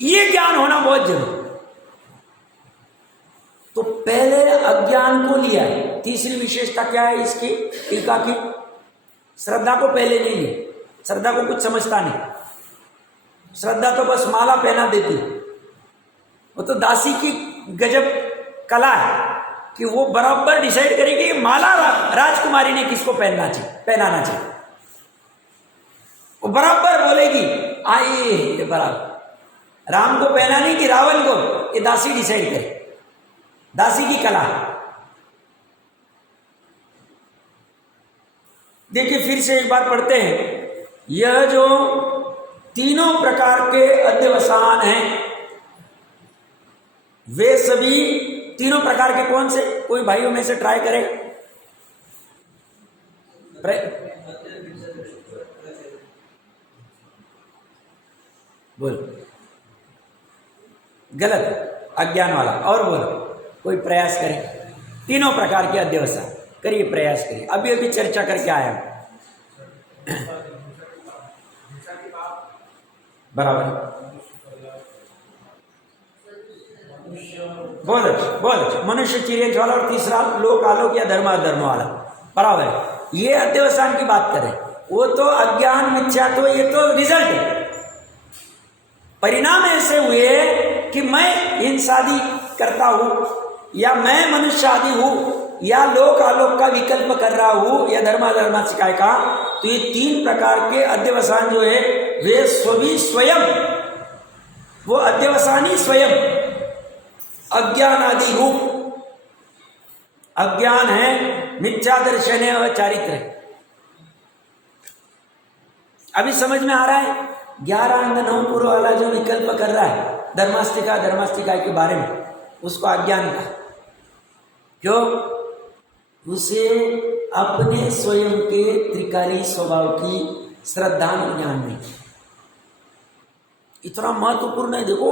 ये ज्ञान होना बहुत जरूरी। तो पहले अज्ञान को लिया है। तीसरी विशेषता क्या है इसकी टीका की? श्रद्धा को पहले नहीं ली। श्रद्धा को कुछ समझता नहीं। श्रद्धा तो बस माला पहना देती, वो तो दासी की गजब कला है कि वो बराबर डिसाइड करेगी माला राजकुमारी ने किसको पहनाना चाहिए। वो बराबर बोलेगी आइए, बराबर राम को पहनाने की रावण को, ये दासी डिसाइड करे। दासी की कला। देखिए फिर से एक बार पढ़ते हैं। यह जो तीनों प्रकार के अध्यवसान हैं, वे सभी तीनों प्रकार के कौन से? कोई भाइयों में से ट्राई करेगा? बोलो। गलत, अज्ञान वाला। और बोलो, कोई प्रयास करे। तीनों प्रकार के अध्यवसान करिए, प्रयास करिए। अभी अभी चर्चा करके आया बराबर। बहुत अच्छा। मनुष्य चिरेंज वाला, और तीसरा लोक आलोक या धर्म अधर्म वाला, बराबर। ये अध्यवसान की बात करें, वो तो अज्ञान मिथ्या, तो ये तो रिजल्ट है। परिणाम ऐसे हुए कि मैं इंसादी करता हूं, या मैं मनुष्य आदि हूं, या लोक आलोक का विकल्प कर रहा हूं, या धर्माधर्म सिखाए का। तो ये 3 प्रकार के अध्यवसान जो है वे स्वयं, वो अध्यवसानी स्वयं अज्ञान आदि रूप। अज्ञान है, मिथ्या दर्शन है और चारित्र है। अभी समझ में आ रहा है? 11 अंग 9 पूर्व वाला जो विकल्प कर रहा है धर्मास्तिका के बारे में, उसको अज्ञान का। क्यों? उसे अपने स्वयं के त्रिकाली स्वभाव की श्रद्धा ज्ञान नहीं। इतना महत्वपूर्ण है। देखो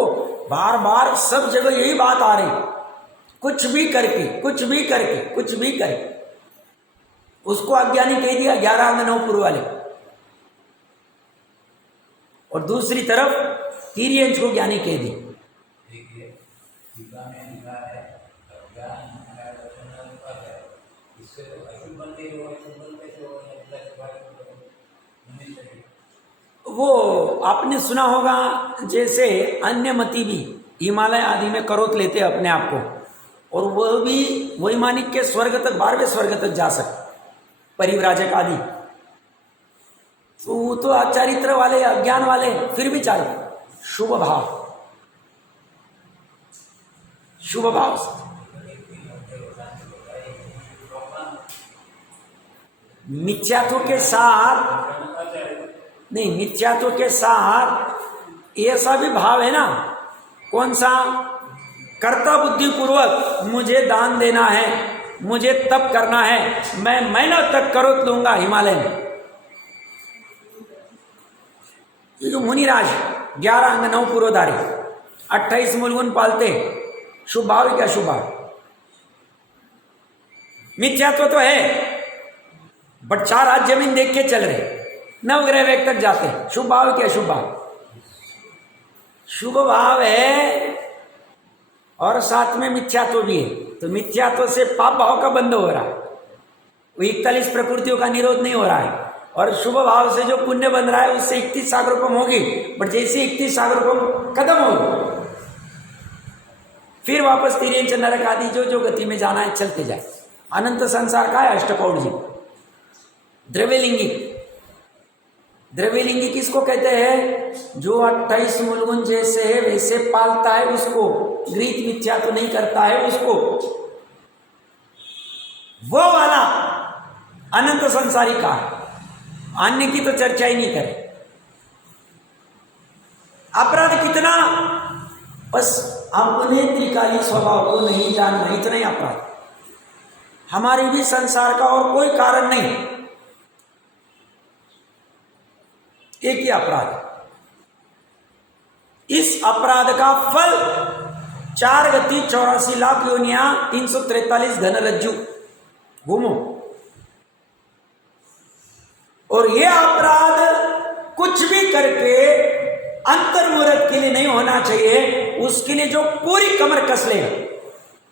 बार बार सब जगह यही बात आ रही, कुछ भी करके उसको अज्ञानी कह दिया, 11 अंग 9 पूर्व वाले। और दूसरी तरफ तिर्यंच को ज्ञानी कह दी। वो आपने सुना होगा, जैसे अन्य मती भी हिमालय आदि में करोत लेते हैं अपने आप को, और वह भी वैमानिक के स्वर्ग तक, 12वें स्वर्ग तक जा सकते, परिव्राजक आदि। तो वो तो अचारित्र वाले, अज्ञान वाले, फिर भी चाहिए शुभ भाव, शुभ भाव से। मिथ्यात्व के साथ नहीं, मिथ्यात्व के साथ ऐसा भी भाव है ना, कौन सा? कर्ता बुद्धि पूर्वक मुझे दान देना है, मुझे तप करना है, मैं महीनों तक करोत लूंगा हिमालय में। मुनिराज 11 अंग 9 पुरोधारी 28 मूलगुण पालते, शुभ भाव क्या? शुभ भाव। मिथ्यात्व तो है, बट 4 हाथ जमीन देख के चल रहे, नवग्रह वेग तक जाते, शुभ भाव क्या? शुभ भाव। शुभ भाव है और साथ में मिथ्यात्व भी है, तो मिथ्यात्व से पाप भाव का बंध हो रहा है, वो 41 प्रकृतियों का निरोध नहीं हो रहा है, और शुभ भाव से जो पुण्य बन रहा है उससे 31 सागरोपम होगी, बट जैसे 31 सागरोपम खत्म होगी, फिर वापस तिर्यंच नरक आदि जो जो गति में जाना है चलते जाए। अनंत संसार का है अष्टपौड़ जी। द्रव्यलिंगी, द्रव्यलिंगी किसको कहते हैं? जो 28 मूलगुण जैसे है वैसे पालता है उसको, गृहीत मिथ्या तो नहीं करता है उसको, वो वाला अनंत संसारी का। अन्य की तो चर्चा ही नहीं करे। अपराध कितना? बस अपने त्रिकाली स्वभाव को नहीं जानना, इतना ही अपराध। हमारे भी संसार का और कोई कारण नहीं, एक ही अपराध। इस अपराध का फल 4 गति 84 लाख योनिया 343 घन रज्जु घूमो, और यह अपराध कुछ भी करके अंतर्मुहूर्त के लिए नहीं होना चाहिए। उसके लिए जो पूरी कमर कस लेगा,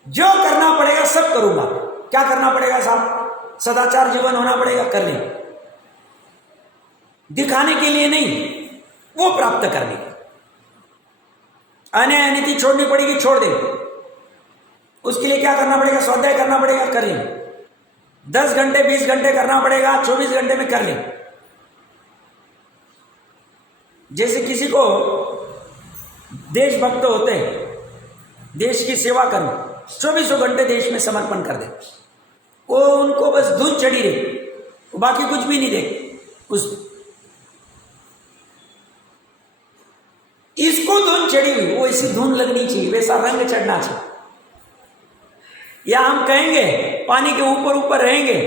जो करना पड़ेगा सब करूंगा। क्या करना पड़ेगा साहब? सदाचार जीवन होना पड़ेगा, कर ले। दिखाने के लिए नहीं, वो प्राप्त करने के। अन्याय अनिति छोड़नी पड़ेगी, छोड़ दे। उसके लिए क्या करना पड़ेगा? स्वाध्याय करना पड़ेगा, कर ले। 10 घंटे 20 घंटे करना पड़ेगा, 24 घंटे में कर ले। जैसे किसी को देशभक्त होते हैं, देश की सेवा करो, 24 घंटे देश में समर्पण कर दे, वो उनको बस धुन चढ़ी रही, वो बाकी कुछ भी नहीं देखे उस। इसको धुन चढ़ी हुई, वो ऐसी धुन लगनी चाहिए, वैसा रंग चढ़ना चाहिए। या हम कहेंगे पानी के ऊपर ऊपर रहेंगे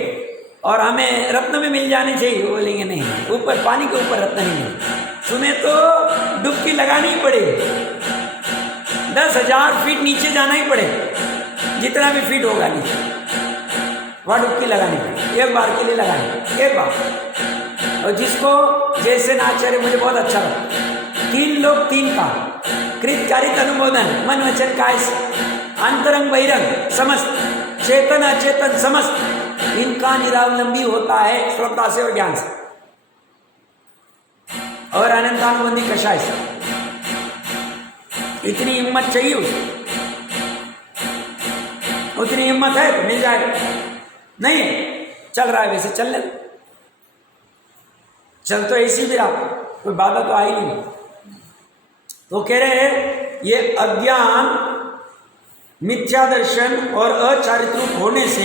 और हमें रत्न भी मिल जाने चाहिए, बोलेंगे नहीं, ऊपर पानी के ऊपर रत्न नहीं मिले, तुम्हें तो डुबकी लगानी ही पड़ेगी। 10,000 फीट नीचे जाना ही पड़ेगा, जितना भी फीट होगा नीचे, वह डुबकी लगानी पड़ेगी। एक बार के लिए लगानी, एक बार। और जिसको जैसे नाचार्य, मुझे बहुत अच्छा लगा, 3 लोग 3 का कृतकारित अनुमोदन, मन वचन काय, अंतरंग बहिरंग समस्त, चेतन अचेतन समस्त, इनका निरावलंबी होता है श्रद्धा से और ज्ञान से, और अनंतानुबंधी कषाय से। इतनी हिम्मत चाहिए उसको, उतनी हिम्मत है तो मिल जाएगा। नहीं चल रहा है वैसे चल ले, चल तो ऐसी भी रहा, कोई बाधा तो आई नहीं। तो कह रहे हैं ये अज्ञान, मिथ्या दर्शन और अचारित्र होने से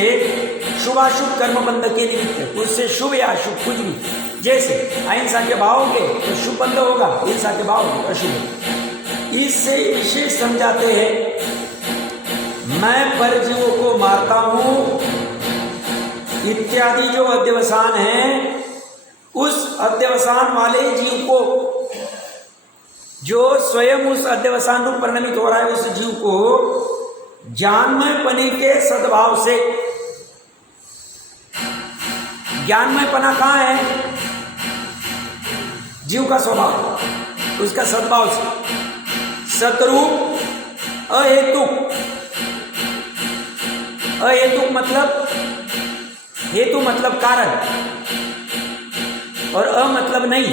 शुभाशुभ कर्म बंध के निमित्त, उससे शुभ या अशुभ कुछ भी, जैसे अहिंसा के भाव के तो शुभ बंध होगा, हिंसा के भाव अशुभ। इससे विशेष समझाते हैं, मैं परजीवों को मारता हूं इत्यादि जो अध्यवसान है, उस अध्यवसान वाले जीव को, जो स्वयं उस अध्यवसान रूप परिणमित हो रहा है, उस जीव को ज्ञानमय पने के सद्भाव से। ज्ञानमय पना कहां है? जीव का स्वभाव, उसका सद्भाव से। सतरूप अहेतुक, अहेतुक मतलब, हेतु मतलब कारण, और अ मतलब नहीं।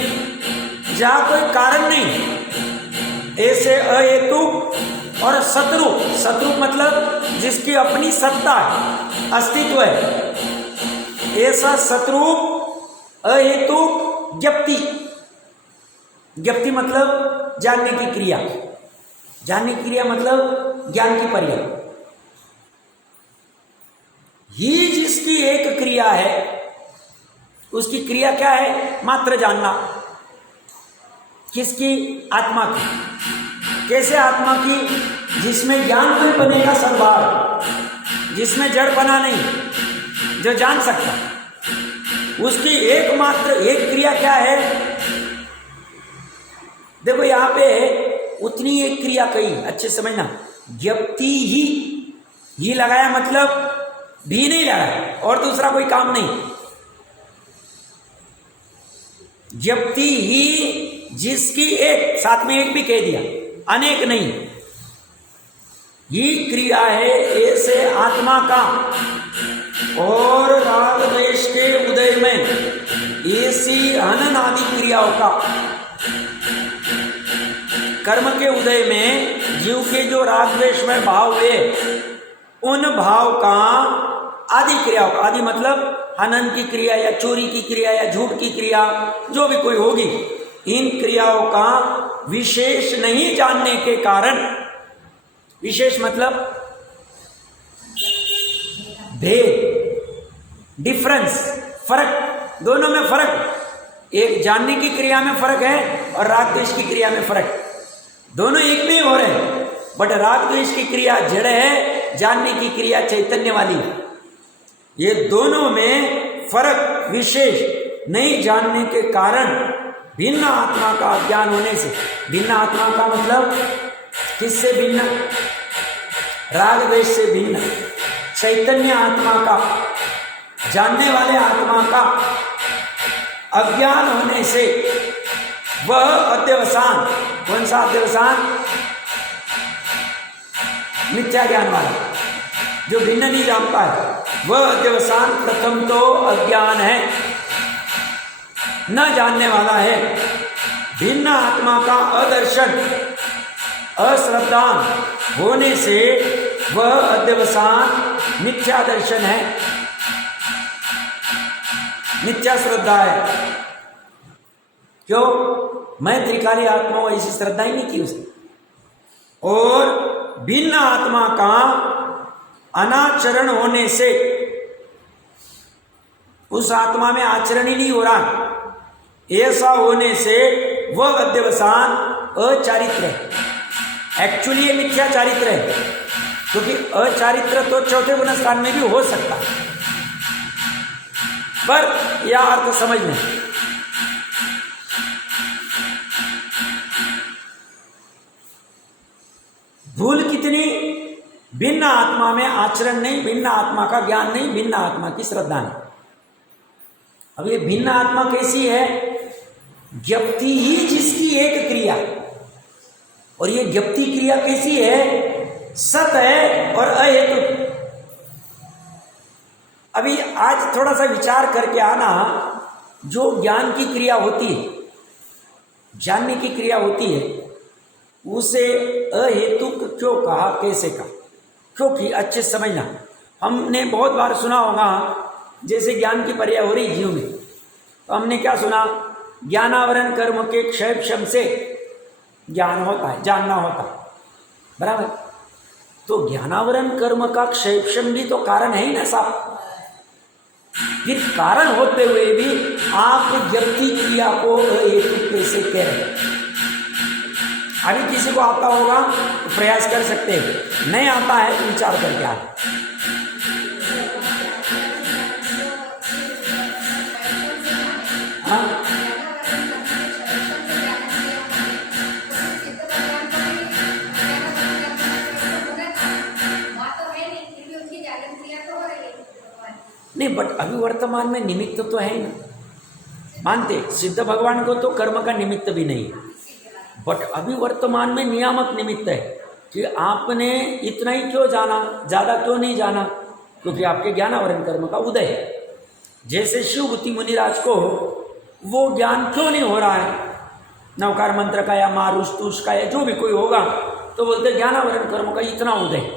जहाँ कोई कारण नहीं, ऐसे अहेतु और शत्रु, शत्रु मतलब जिसकी अपनी सत्ता है, अस्तित्व है, ऐसा शत्रु अहेतु ज्ञप्ति, ज्ञप्ति मतलब जानने की क्रिया, जानने की क्रिया मतलब ज्ञान की पर्याय। ही जिसकी एक क्रिया है, उसकी क्रिया क्या है? मात्र जानना। किसकी? आत्मा की। कैसे आत्मा की? जिसमें ज्ञान कोई बनेगा सर्वभाव, जिसमें जड़ बना नहीं, जो जान सकता, उसकी एकमात्र एक क्रिया क्या है? देखो यहां पे उतनी एक क्रिया कही, अच्छे समझना, ज्ञप्ति ही लगाया मतलब भी नहीं लगाया और दूसरा कोई काम नहीं। ज्ञप्ति ही जिसकी एक, साथ में एक भी कह दिया, अनेक नहीं, ये क्रिया है ऐसे आत्मा का, और राग द्वेष के उदय में ऐसी हनन आदि क्रियाओं का, कर्म के उदय में जीव के जो राग द्वेष में भाव हुए, उन भाव का आदि क्रियाओं का, आदि मतलब हनन की क्रिया या चोरी की क्रिया या झूठ की क्रिया, जो भी कोई होगी, इन क्रियाओं का विशेष नहीं जानने के कारण, विशेष मतलब भेद, डिफरेंस, फर्क, दोनों में फर्क, एक जानने की क्रिया में फर्क है और राग द्वेष की क्रिया में फर्क। दोनों एक में हो रहे हैं, बट राग द्वेष की क्रिया जड़ है, जानने की क्रिया चैतन्य वाली। ये दोनों में फर्क विशेष नहीं जानने के कारण भिन्न आत्मा का ज्ञान होने से, भिन्न आत्मा का मतलब किससे भिन्न? राग द्वेष से भिन्न, चैतन्य आत्मा का, जानने वाले आत्मा का अज्ञान होने से वह अध्यवसान, कौन सा अध्यवसान? मिथ्या ज्ञान वाला, जो भिन्न नहीं जानता है, वह अध्यवसान प्रथम तो अज्ञान है, न जानने वाला है। भिन्न आत्मा का अदर्शन, अश्रद्धान होने से वह अध्यवसान मिथ्या दर्शन है, मिथ्या श्रद्धा है। क्यों? मैं त्रिकाली आत्मा हूं, ऐसी श्रद्धा ही नहीं की उसने। और भिन्न आत्मा का अनाचरण होने से उस आत्मा में आचरण ही नहीं हो रहा, ऐसा होने से वह अध्यवसान अचारित्र है। एक्चुअली ये मिथ्या चारित्र है, क्योंकि अचारित्र तो चौथे गुण स्थान में भी हो सकता है, पर यह अर्थ समझ में, भूल कितनी? भिन्न आत्मा में आचरण नहीं, भिन्न आत्मा का ज्ञान नहीं, भिन्न आत्मा की श्रद्धा नहीं। अब ये भिन्न आत्मा कैसी है? ज्ञप्ति ही जिसकी एक क्रिया, और ये ज्ञप्ति क्रिया कैसी है? सत है और अहेतु। अभी आज थोड़ा सा विचार करके आना, जो ज्ञान की क्रिया होती है, जानने की क्रिया होती है, उसे अहेतुक क्यों कहा, कैसे कहा? क्योंकि अच्छे समझना, हमने बहुत बार सुना होगा, जैसे ज्ञान की पर्याय हो रही जीव में, तो हमने क्या सुना? ज्ञानावरण कर्म के क्षय क्षम से ज्ञान होता है, जानना होता है, बराबर। तो ज्ञानावरण कर्म का क्षय क्षम भी तो कारण है ही ना साहब। फिर कारण होते हुए भी आप ज्ञप्ति क्रिया को अहेतुक कैसे कह रहे हैं? अभी किसी को आता होगा तो प्रयास कर सकते हैं, नहीं आता है तो विचार करके आए। हाँ? नहीं, बट अभी वर्तमान में निमित्त तो है ही ना, मानते सिद्ध भगवान को तो कर्म का निमित्त भी नहीं है, बट अभी वर्तमान में नियामक निमित्त है कि आपने इतना ही क्यों जाना, ज़्यादा क्यों नहीं जाना, क्योंकि आपके ज्ञानावरण कर्म का उदय है। जैसे शिवभूति मुनिराज को वो ज्ञान क्यों नहीं हो रहा है, नवकार मंत्र का या मारुष तुष का या जो भी कोई होगा, तो बोलते ज्ञानावरण कर्म का इतना उदय,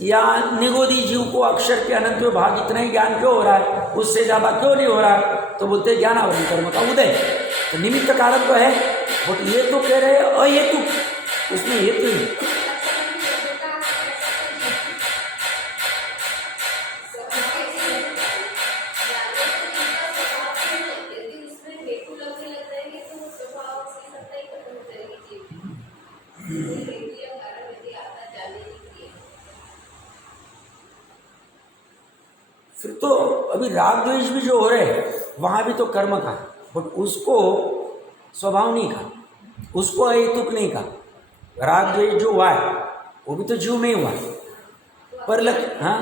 या निगोदी जीव को अक्षर के अनंत में भाग इतना ही ज्ञान क्यों हो रहा है, उससे ज़्यादा क्यों नहीं हो रहा, तो बोलते ज्ञानावरण कर्म का उदय। तो निमित्त कारण तो है, बट ये तो कह रहे हैं अहेतु, उसमें हेतु ही। फिर तो अभी राग द्वेष भी जो हो रहे हैं वहाँ भी तो कर्म का, बट उसको स्वभाव नहीं का, उसको अहेतुक नहीं का। राग द्वेष जो हुआ है वो भी तो जीव में ही हुआ है, पर हाँ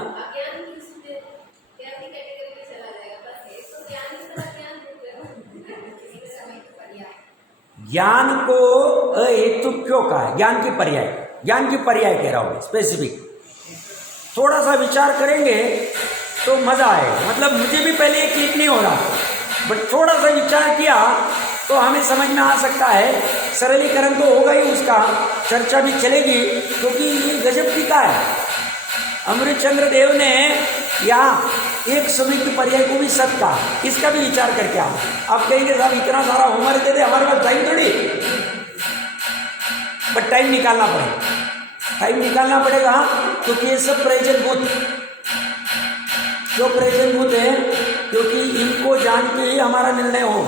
ज्ञान को अहेतुक क्यों कहा है? ज्ञान की पर्याय, ज्ञान की पर्याय कह रहा हूँ स्पेसिफिक। थोड़ा सा विचार करेंगे तो मजा आएगा। मतलब मुझे भी पहले ये क्लिक नहीं हो रहा, बट थोड़ा सा विचार किया तो हमें समझ में आ सकता है। सरलीकरण तो होगा ही, उसका चर्चा भी चलेगी, क्योंकि ये गजब टीका है। अमृतचंद्र देव ने यहाँ एक समय की पर्याय को भी सत्य कहा, इसका भी विचार करके आप कहेंगे साहब इतना सारा होमवर्क दे दे, हमारे पास टाइम थोड़ी, बट टाइम निकालना पड़ेगा, टाइम निकालना पड़ेगा, क्योंकि ये सब प्रयोजनभूत, जो प्रयोजनभूत है, क्योंकि इनको जान के ही हमारा निर्णय हो।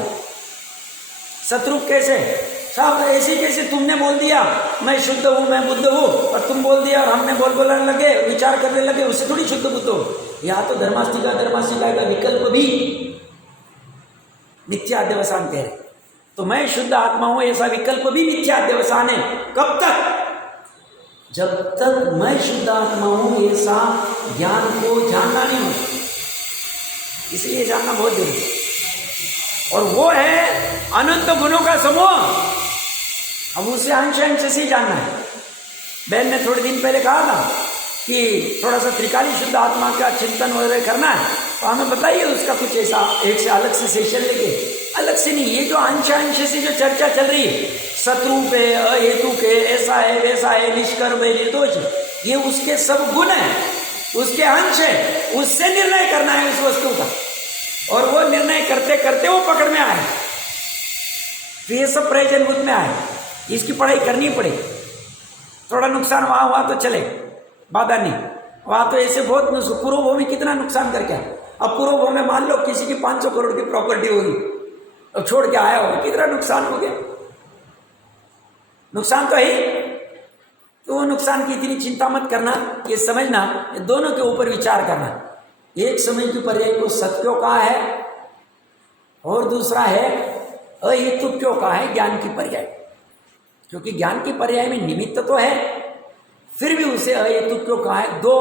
शत्रु कैसे साहब, ऐसे कैसे तुमने बोल दिया मैं शुद्ध हूँ, मैं बुद्ध हूँ, और तुम बोल दिया और हमने बोलने लगे, विचार करने लगे, उससे थोड़ी शुद्ध बुद्ध हो। या तो धर्मास्तिका का विकल्प भी मिथ्याध्यवसान कह रहे, तो मैं शुद्ध आत्मा हूं ऐसा विकल्प भी मिथ्याध्यवसान है। कब तक? जब तक मैं शुद्ध आत्मा हूं ऐसा ज्ञान को जानना नहीं हो, इसलिए जानना बहुत जरूरी, और वो है अनंत गुणों का समूह। अब उसे अंश अंश से जानना है। बहन ने थोड़े दिन पहले कहा था कि थोड़ा सा त्रिकाली शुद्ध आत्मा का चिंतन वगैरह करना है, तो हमें बताइए उसका कुछ ऐसा एक से अलग से सेशन लेके, अलग से नहीं, ये जो अंश अंश से जो चर्चा चल रही है, शत्रुप है, अहेतुक है, ऐसा है वैसा है, निष्कर्म है, निर्दोष है, ये उसके सब गुण है, उसके अंश है, उससे निर्णय करना है उस वस्तु का, और वो निर्णय करते करते वो पकड़ में आए, तो ये सब प्रयोजनभूत में आए। इसकी पढ़ाई करनी पड़ेगी। थोड़ा नुकसान वहाँ हुआ तो चले, बाधा नहीं, वहाँ तो ऐसे बहुत पूर्व भूमि में कितना नुकसान करके आए। अब पूर्व भूमि में मान लो किसी की 500 करोड़ की प्रॉपर्टी होगी, अब छोड़ के आया होगा, कितना नुकसान हो गया, नुकसान तो है ही। तो वो नुकसान की इतनी चिंता मत करना, ये समझना, ये दोनों के ऊपर विचार करना। एक समय की पर्याय को सत्यों कहा है, और दूसरा है अहेतुक क्यों कहा है, ज्ञान की पर्याय। क्योंकि ज्ञान की पर्याय में निमित्त तो है, फिर भी उसे अहेतुक क्यों कहा है, दो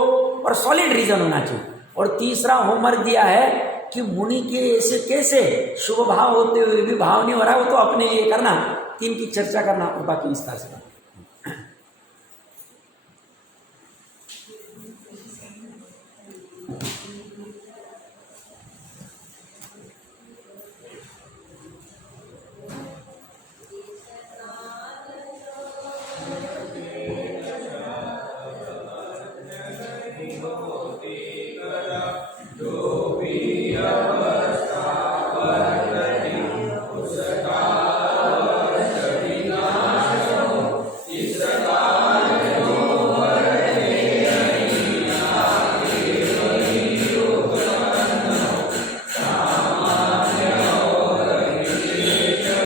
और सॉलिड रीजन होना चाहिए। और तीसरा होमवर्क दिया है कि मुनि के ऐसे कैसे शुभ भाव होते हुए भी भाव नहीं हो रहा है, वो तो अपने लिए करना, तीन की चर्चा करना और बाकी विस्तार से।